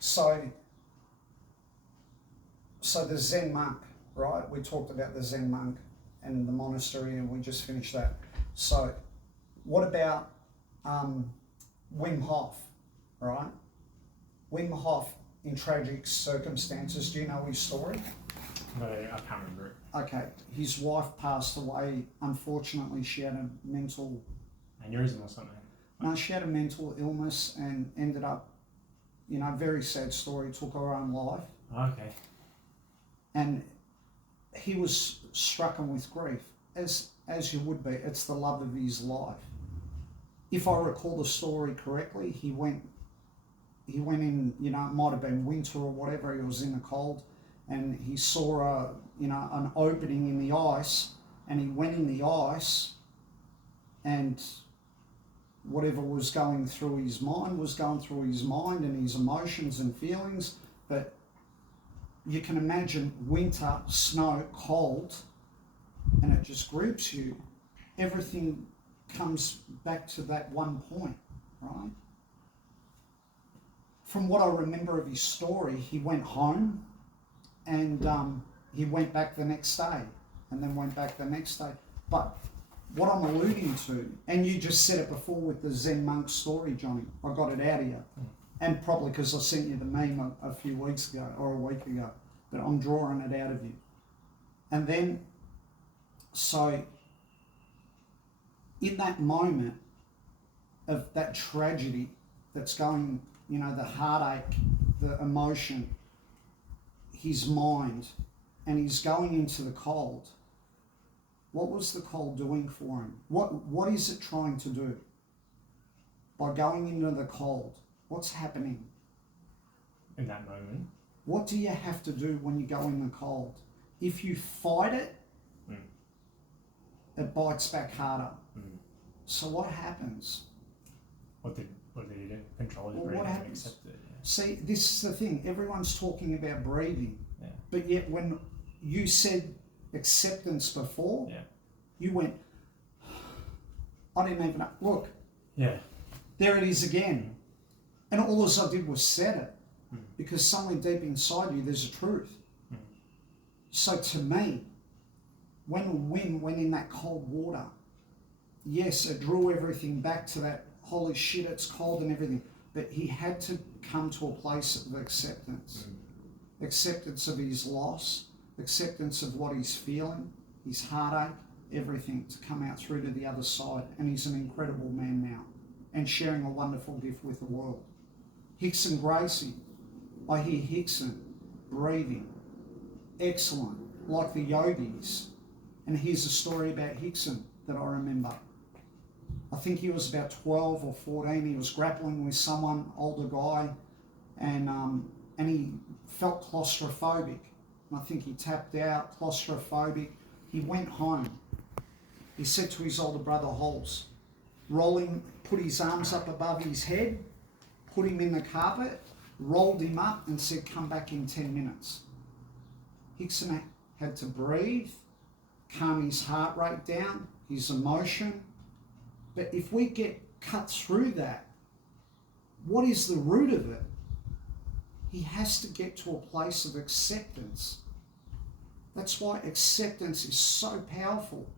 So the Zen monk, right? We talked about the Zen monk and the monastery, and we just finished that. So what about Wim Hof, right? Wim Hof, in tragic circumstances, do you know his story? No, I can't remember it. Okay, his wife passed away. Unfortunately, she had a mental... Aneurysm or something? No, she had a mental illness and ended up, very sad story, took her own life. Okay. And he was stricken with grief, as you would be. It's the love of his life. If I recall the story correctly, he went in, it might have been winter or whatever, he was in the cold, and he saw an opening in the ice, and he went in the ice, and whatever was going through his mind was going through his mind and his emotions and feelings. But you can imagine winter, snow, cold, and it just grips you. Everything comes back to that one point, right? From what I remember of his story, he went home and he went back the next day and then went back the next day. But what I'm alluding to, and you just said it before with the Zen monk story, Johnny, I got it out of you. And probably because I sent you the meme a few weeks ago or a week ago, but I'm drawing it out of you. And then, so in that moment of that tragedy that's going, the heartache, the emotion, his mind, and he's going into the cold. What was the cold doing for him? What is it trying to do? By going into the cold, what's happening? In that moment? What do you have to do when you go in the cold? If you fight it, it bites back harder. So what happens? What did he do? Control his breathing and accept it. Yeah. See, this is the thing. Everyone's talking about breathing. Yeah. But yet when you said acceptance before, you went, I didn't even know. Look, there it is again. And all I did was said it. Because somewhere deep inside you, there's a truth. So to me, when Wim went in that cold water, yes, it drew everything back to that, holy shit, it's cold and everything. But he had to come to a place of acceptance. Acceptance of his loss, acceptance of what he's feeling, his heartache, everything to come out through to the other side. And he's an incredible man now and sharing a wonderful gift with the world. Rickson Gracie, I hear Rickson breathing, excellent, like the yogis. And here's a story about Rickson that I remember. I think he was about 12 or 14. He was grappling with someone, older guy, and he felt claustrophobic. And I think he tapped out, claustrophobic. He went home. He said to his older brother, Holes, put his arms up above his head, put him in the carpet, rolled him up and said, come back in 10 minutes. Rickson had to breathe, calm his heart rate down, his emotion. But if we get cut through that, what is the root of it? He has to get to a place of acceptance. That's why acceptance is so powerful.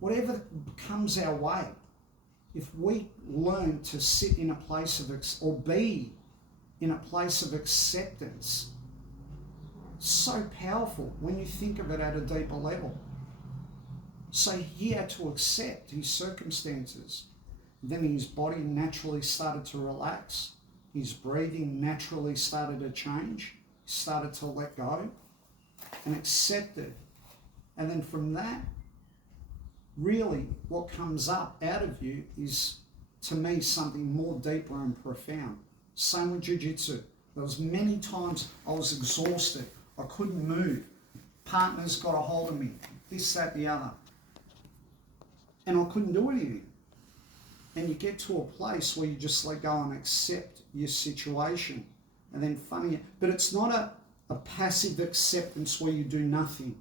Whatever comes our way, if we learn to sit in a place of, or be in a place of acceptance, so powerful when you think of it at a deeper level. So he had to accept his circumstances. Then his body naturally started to relax. His breathing naturally started to change. He started to let go and accept it. And then from that, really what comes up out of you is, to me, something more deeper and profound. Same with jiu-jitsu. There was many times I was exhausted. I couldn't move. Partners got a hold of me. This, that, the other. And I couldn't do anything. And you get to a place where you just let go and accept your situation. And then but it's not a passive acceptance where you do nothing.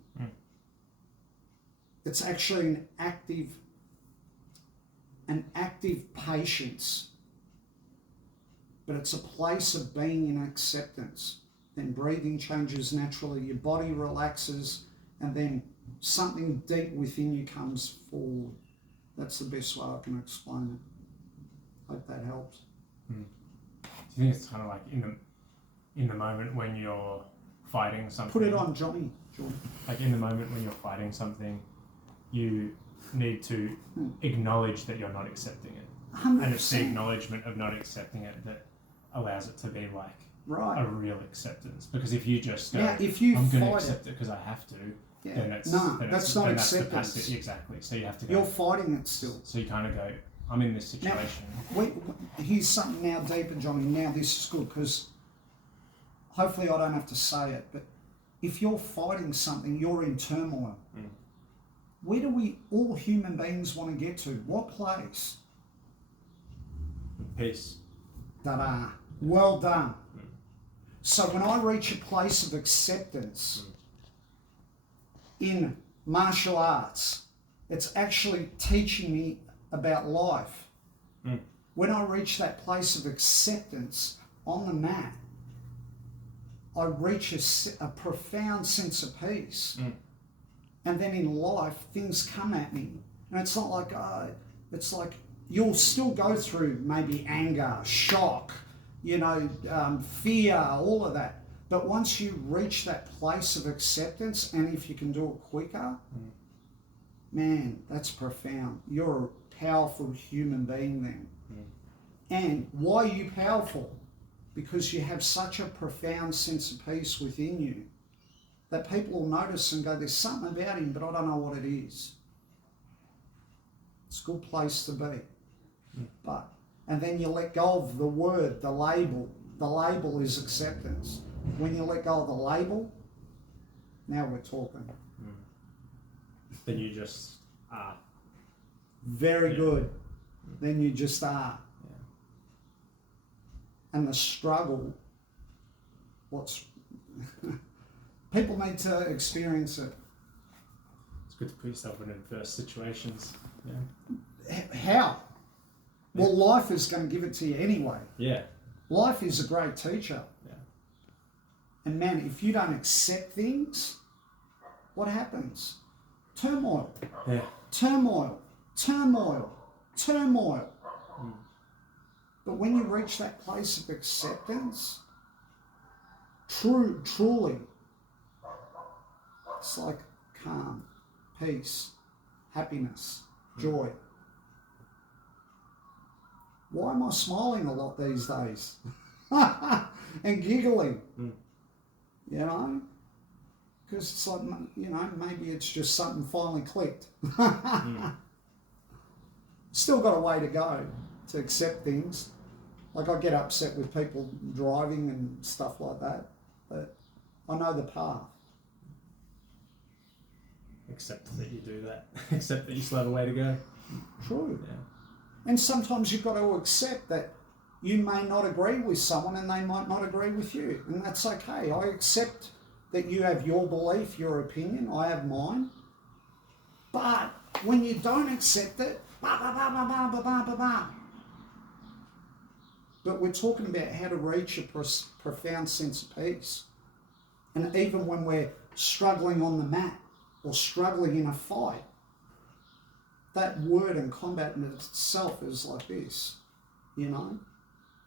It's actually an active patience. but it's a place of being in acceptance. Then breathing changes naturally, your body relaxes, and then something deep within you comes forward. That's the best way I can explain it. Hope that helps. Do you think it's kind of like in the moment when you're fighting something? Put it on Johnny. Like in the moment when you're fighting something, you need to acknowledge that you're not accepting it. 100%. And it's the acknowledgement of not accepting it that allows it to be like a real acceptance. Because if you just go, I'm going to accept it because I have to, then that's not acceptance. Exactly. So you have to go. You're fighting it still. So you kind of go, I'm in this situation. Now, here's something now deeper, Johnny. Now this is good because hopefully I don't have to say it, but if you're fighting something, you're in turmoil. Where do all human beings want to get to? What place? Peace. Ta-da. Well done. So when I reach a place of acceptance in martial arts, it's actually teaching me about life. When I reach that place of acceptance on the mat, I reach a profound sense of peace. And then in life, things come at me. And it's not like, it's like you'll still go through maybe anger, shock, fear, all of that. But once you reach that place of acceptance, and if you can do it quicker, man, that's profound. You're a powerful human being then. And why are you powerful? Because you have such a profound sense of peace within you that people will notice and go, there's something about him, but I don't know what it is. It's a good place to be. And then you let go of the word, the label. The label is acceptance. When you let go of the label, now we're talking. Then you just are. Very good. Then you just are. And the struggle, people need to experience it. It's good to put yourself in adverse situations. How? Well, life is going to give it to you anyway. Yeah. Life is a great teacher. And man, if you don't accept things, what happens? Turmoil. Turmoil. But when you reach that place of acceptance, truly, it's like calm, peace, happiness, joy. Why am I smiling a lot these days? And giggling? Because it's like, maybe it's just something finally clicked. Still got a way to go to accept things. Like I get upset with people driving and stuff like that, but I know the path. Accept that you do that. Accept that you still have a way to go. True. And sometimes you've got to accept that you may not agree with someone and they might not agree with you, and that's okay. I accept that you have your belief, your opinion, I have mine. But when you don't accept it, But we're talking about how to reach a profound sense of peace. And even when we're struggling on the mat or struggling in a fight, that word in combat in itself is like this,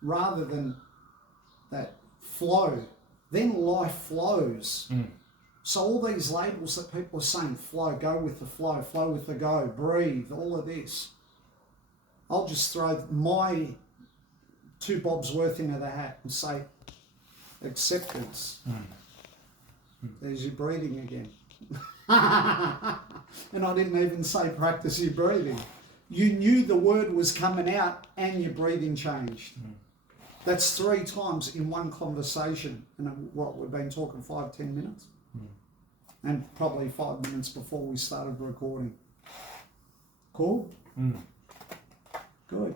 rather than that flow. Then life flows. So all these labels that people are saying, flow, go with the flow with the go, breathe, all of this. I'll just throw my 2 bobs worth into the hat and say, acceptance. There's your breathing again. And I didn't even say practice your breathing. You knew the word was coming out and your breathing changed. That's 3 times in one conversation. And what, we've been talking 5-10 minutes? And probably 5 minutes before we started recording. Cool? Good.